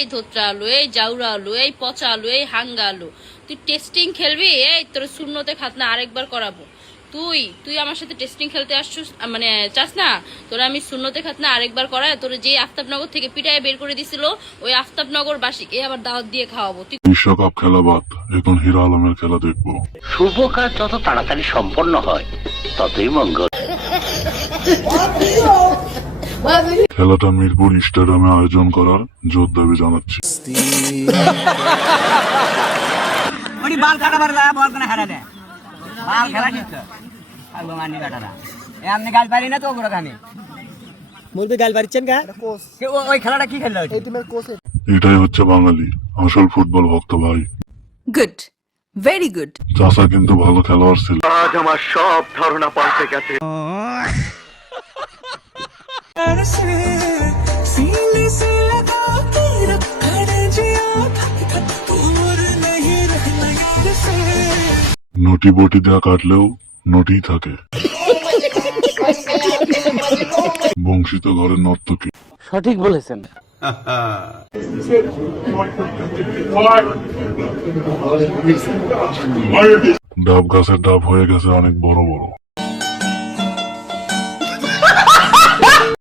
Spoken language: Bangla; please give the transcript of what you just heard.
এই ধোত্রা আলু, এই জাউরা আলু, এই পচা আলু, এই হাঙ্গা আলু। তুই টেস্টিং খেলবি? এই তোর শূন্যতে খাতনা আরেকবার করাবো। তুই আমার সাথে টেস্টিং খেলতে আসছিস, মানে চাস না? তোরা আমি শূন্যতে খাতনা আরেকবার করায় তোর যে আফতাবনগর থেকে পিটায় বের করে দিছিল, ওই আফতাবনগর বাসীকে আবার দাওয়াত দিয়ে খাওয়াবো। তুই বিশ্বকাপ খেলা বাদ, এখন হিরো আলমের খেলা দেখবো। শুভ কাজ যত তাড়াতাড়ি সম্পন্ন হয় ততই মঙ্গল। খেলাটা মিরপুর স্টেডিয়ামে আয়োজন করার জোর দাবি জানাচ্ছি। এটাই হচ্ছে বাঙালি, আসল ফুটবল ভক্ত ভাই। Good, very good. চাচা কিন্তু ভালো খেলোয়াড় ছিল। আজ আমার সব ধারণা পাল্টে গেছে। নটি বটি দেওয়া কাটলেও নটি থাকে। বংশিত ঘরের নর্তকী। সঠিক বলেছেন। ডাব গাছের ডাব হয়ে গেছে অনেক বড় বড়।